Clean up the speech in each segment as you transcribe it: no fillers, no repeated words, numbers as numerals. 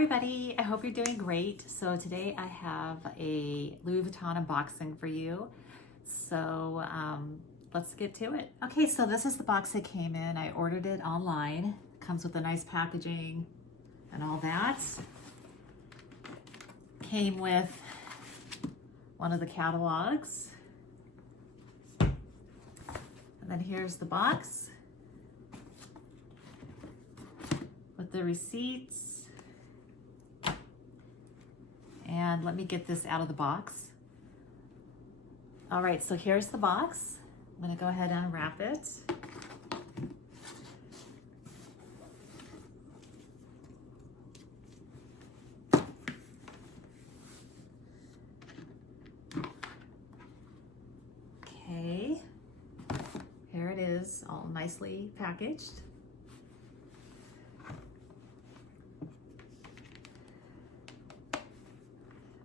everybody, I hope you're doing great. So today I have a Louis Vuitton unboxing for you. So let's get to it. Okay, so this is the box that came in. I ordered it online. Comes with a nice packaging and all that. Came with one of the catalogs. And then here's the box with the receipts. And let me get this out of the box. All right, so here's the box. I'm gonna go ahead and unwrap it. Okay, here it is, all nicely packaged.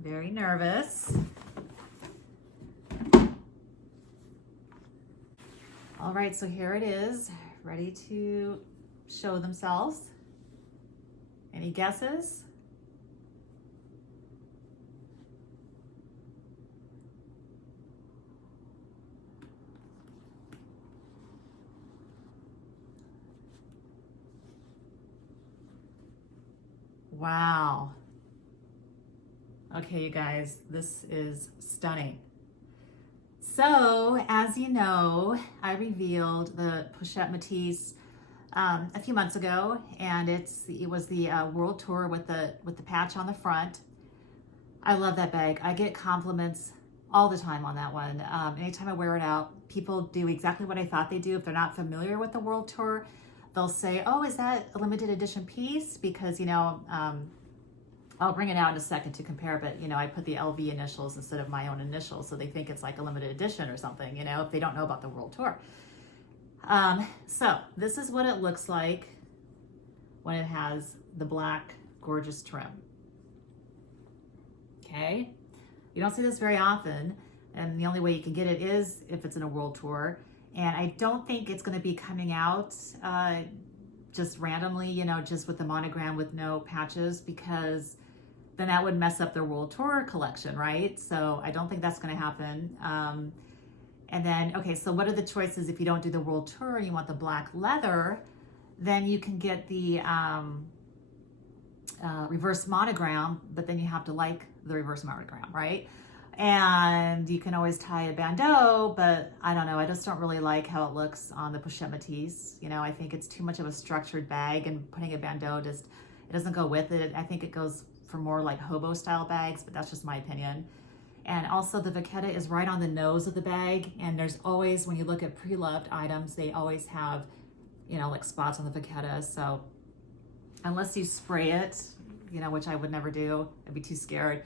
Very nervous. All right, so here it is, ready to show themselves. Any guesses? Wow. Okay, you guys, this is stunning. So, as you know, I revealed the Pochette Métis a few months ago, and it was the world tour with the patch on the front. I love that bag. I get compliments all the time on that one. Anytime I wear it out, people do exactly what I thought they do. If they're not familiar with the world tour, they'll say, "Oh, is that a limited edition piece?" Because I'll bring it out in a second to compare, but I put the LV initials instead of my own initials, so they think it's like a limited edition or something, if they don't know about the world tour. So this is what it looks like when it has the black gorgeous trim. Okay, you don't see this very often, and the only way you can get it is if it's in a world tour. And I don't think it's going to be coming out just randomly, just with the monogram with no patches, because then that would mess up their world tour collection, right? So I don't think that's going to happen. And then, okay, so what are the choices if you don't do the world tour and you want the black leather? Then you can get the reverse monogram, but then you have to like the reverse monogram, right? And you can always tie a bandeau, but I don't know. I just don't really like how it looks on the Pochette Métis. I think it's too much of a structured bag, and putting a bandeau it doesn't go with it. I think it goes for more like hobo style bags, but that's just my opinion. And also the vachetta is right on the nose of the bag, and there's always, when you look at pre-loved items, they always have, like spots on the vachetta. So unless you spray it, which I would never do, I'd be too scared.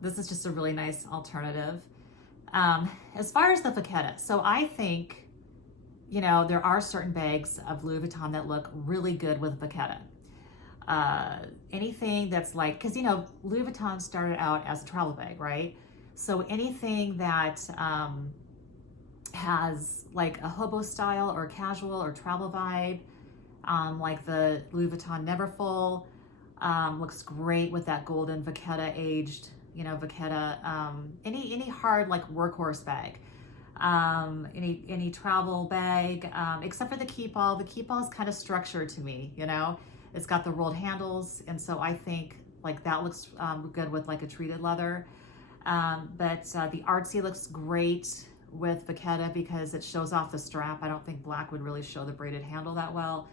This is just a really nice alternative. As far as the vachetta, so I think, there are certain bags of Louis Vuitton that look really good with vachetta. Anything that's like, because Louis Vuitton started out as a travel bag, right? So anything that has like a hobo style or casual or travel vibe, like the Louis Vuitton Neverfull, looks great with that golden vachetta aged, vachetta. Any hard like workhorse bag, any travel bag, except for the keep all. The keep all is kind of structured to me, It's got the rolled handles, and so I think like that looks good with like a treated leather. But the artsy looks great with vachetta because it shows off the strap. I don't think black would really show the braided handle that well.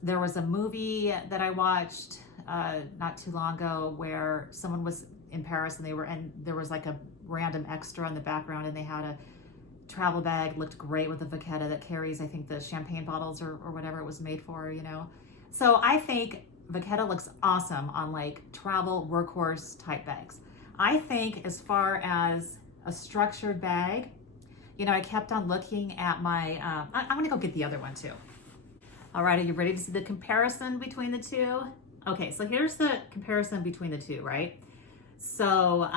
There was a movie that I watched not too long ago where someone was in Paris and there was like a random extra in the background, and they had a travel bag, looked great with a vachetta that carries, I think, the champagne bottles or whatever it was made for, So I think vachetta looks awesome on like travel workhorse type bags. I think as far as a structured bag, I kept on looking at my, I'm gonna go get the other one too. All right, are you ready to see the comparison between the two? Okay, so here's the comparison between the two, right? So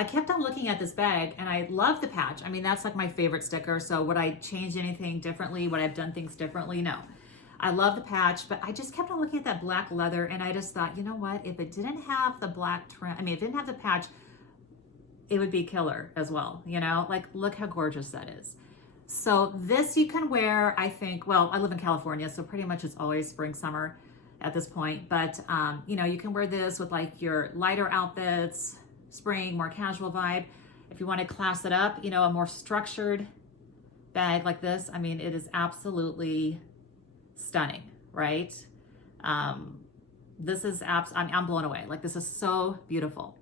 I kept on looking at this bag and I love the patch. I mean, that's like my favorite sticker. So would I change anything differently? Would I have done things differently? No. I love the patch, but I just kept on looking at that black leather and I just thought, you know what, if it didn't have the black trim, I mean, if it didn't have the patch, it would be killer as well, you know? Like, look how gorgeous that is. So this you can wear, I think, well, I live in California, so pretty much it's always spring, summer at this point, but you know, you can wear this with like your lighter outfits, spring, more casual vibe. If you want to class it up, you know, a more structured bag like this, I mean, it is absolutely stunning, right? This is I'm blown away. Like, this is so beautiful.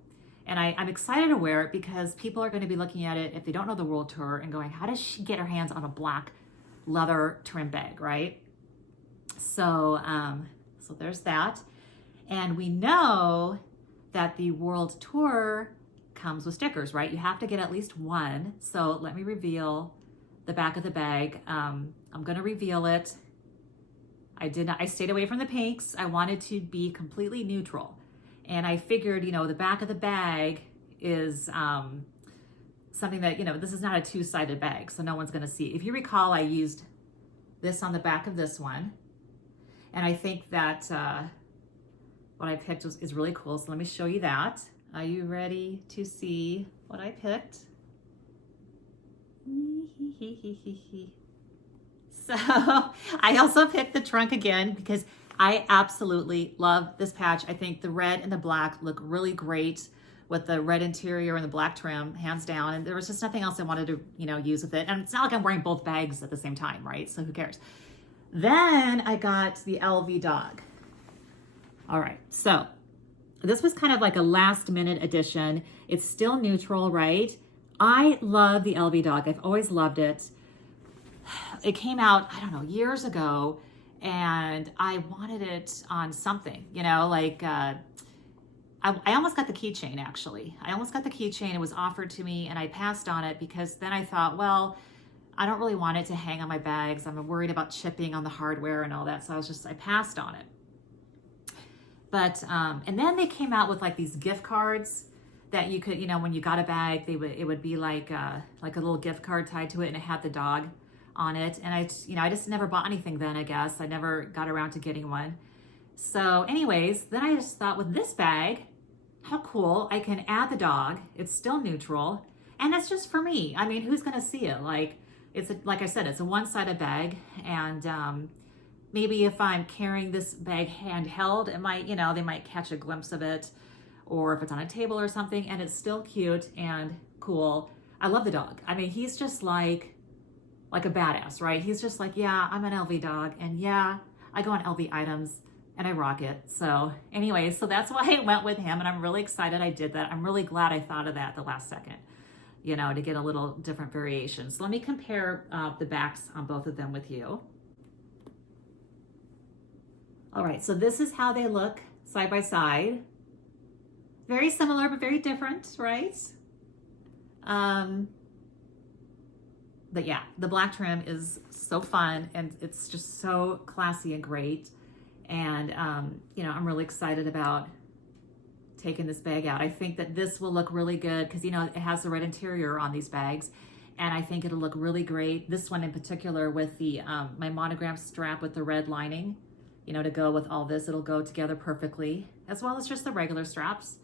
And I'm excited to wear it because people are going to be looking at it if they don't know the world tour and going, how does she get her hands on a black leather trim bag, right? So, so there's that. And we know that the world tour comes with stickers, right? You have to get at least one. So let me reveal the back of the bag. I'm going to reveal it. I stayed away from the pinks. I wanted to be completely neutral. And I figured, you know, the back of the bag is something that, you know, this is not a two-sided bag, so no one's going to see. If you recall, I used this on the back of this one. And I think that what I picked is really cool. So let me show you that. Are you ready to see what I picked? So I also picked the trunk again because I absolutely love this patch. I think the red and the black look really great with the red interior and the black trim, hands down. And there was just nothing else I wanted to, you know, use with it. And it's not like I'm wearing both bags at the same time, right? So who cares? Then I got the LV dog. All right, so this was kind of like a last minute addition. It's still neutral, right? I love the LV dog. I've always loved it. It came out, I don't know, years ago, and I wanted it on something, you know, like I almost got the keychain, actually. I almost got the keychain. It was offered to me and I passed on it because then I thought, well, I don't really want it to hang on my bags. I'm worried about chipping on the hardware and all that. So I passed on it. But, and then they came out with like these gift cards that you could, you know, when you got a bag, it would be like a little gift card tied to it and it had the dog on it. And I just never bought anything then, I guess. I never got around to getting one. So anyways, then I just thought with this bag, how cool, I can add the dog. It's still neutral. And it's just for me. I mean, who's going to see it? Like, like I said, it's a one-sided bag. And maybe if I'm carrying this bag handheld, it might, you know, they might catch a glimpse of it. Or if it's on a table or something, and it's still cute and cool. I love the dog. I mean, he's just like a badass, right? He's just like, yeah, I'm an LV dog, and yeah, I go on LV items and I rock it. So anyway, so that's why I went with him, and I'm really excited I did that. I'm really glad I thought of that the last second, you know, to get a little different variation. So let me compare the backs on both of them with you. All right, so this is how they look side by side. Very similar, but very different, right? But yeah, the black trim is so fun and it's just so classy and great. And, you know, I'm really excited about taking this bag out. I think that this will look really good because, you know, it has the red interior on these bags. And I think it'll look really great. This one in particular with the my monogram strap with the red lining, you know, to go with all this. It'll go together perfectly, as well as just the regular straps.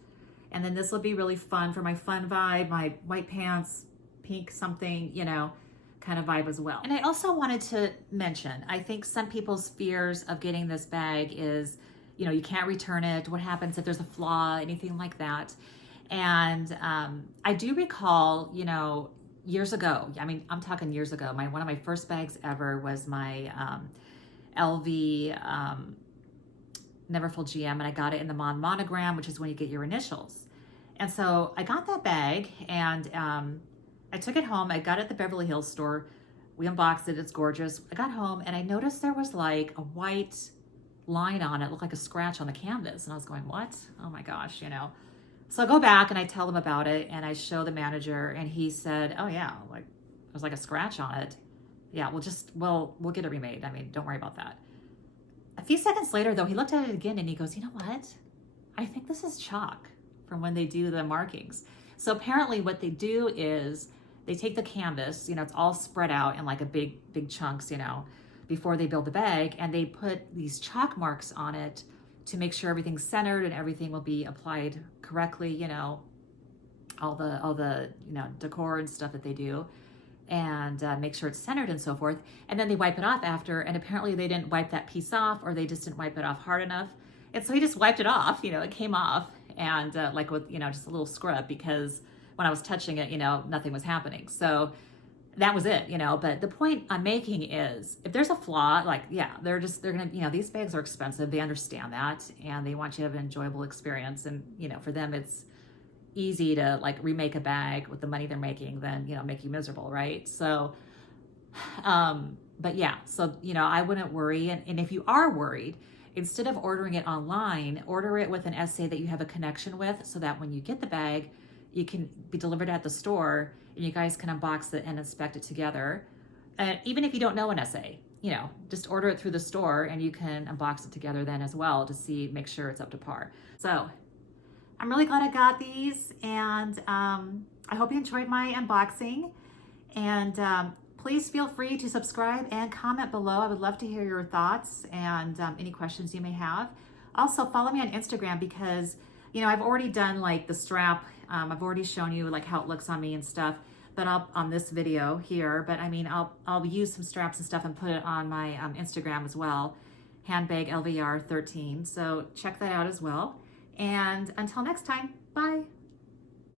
And then this will be really fun for my fun vibe, my white pants, pink something, you know, kind of vibe as well. And I also wanted to mention, I think some people's fears of getting this bag is, you know, you can't return it. What happens if there's a flaw, anything like that? And I do recall, you know, years ago, I mean, I'm talking years ago, one of my first bags ever was my LV Neverfull GM, and I got it in the monogram, which is when you get your initials. And so I got that bag and I took it home. I got it at the Beverly Hills store. We unboxed it. It's gorgeous. I got home and I noticed there was like a white line on it, looked like a scratch on the canvas. And I was going, what? Oh my gosh, you know. So I go back and I tell them about it and I show the manager and he said, oh yeah, like there's like a scratch on it. Yeah, we'll get it remade. I mean, don't worry about that. A few seconds later though, he looked at it again and he goes, you know what? I think this is chalk from when they do the markings. So apparently what they do is they take the canvas, you know, it's all spread out in like a big chunks, you know, before they build the bag, and they put these chalk marks on it to make sure everything's centered and everything will be applied correctly, you know, all the you know, decor and stuff that they do, and make sure it's centered and so forth. And then they wipe it off after, and apparently they didn't wipe that piece off, or they just didn't wipe it off hard enough. And so he just wiped it off, you know, it came off, and like with, you know, just a little scrub, because when I was touching it, you know, nothing was happening. So that was it, you know. But the point I'm making is, if there's a flaw, like, yeah, they're gonna, you know, these bags are expensive. They understand that, and they want you to have an enjoyable experience. And, you know, for them, it's easy to like remake a bag with the money they're making than, you know, make you miserable, right? So, but yeah, so, you know, I wouldn't worry. And if you are worried, instead of ordering it online, order it with an SA that you have a connection with, so that when you get the bag, you can be delivered at the store and you guys can unbox it and inspect it together. And even if you don't know an SA, you know, just order it through the store and you can unbox it together then as well to see, make sure it's up to par. So I'm really glad I got these, and I hope you enjoyed my unboxing. And please feel free to subscribe and comment below. I would love to hear your thoughts and any questions you may have. Also, follow me on Instagram, because, you know, I've already done like the strap. I've already shown you like how it looks on me and stuff, but on this video here. But I mean, I'll use some straps and stuff and put it on my Instagram as well, handbag LVR 13. So check that out as well. And until next time, bye.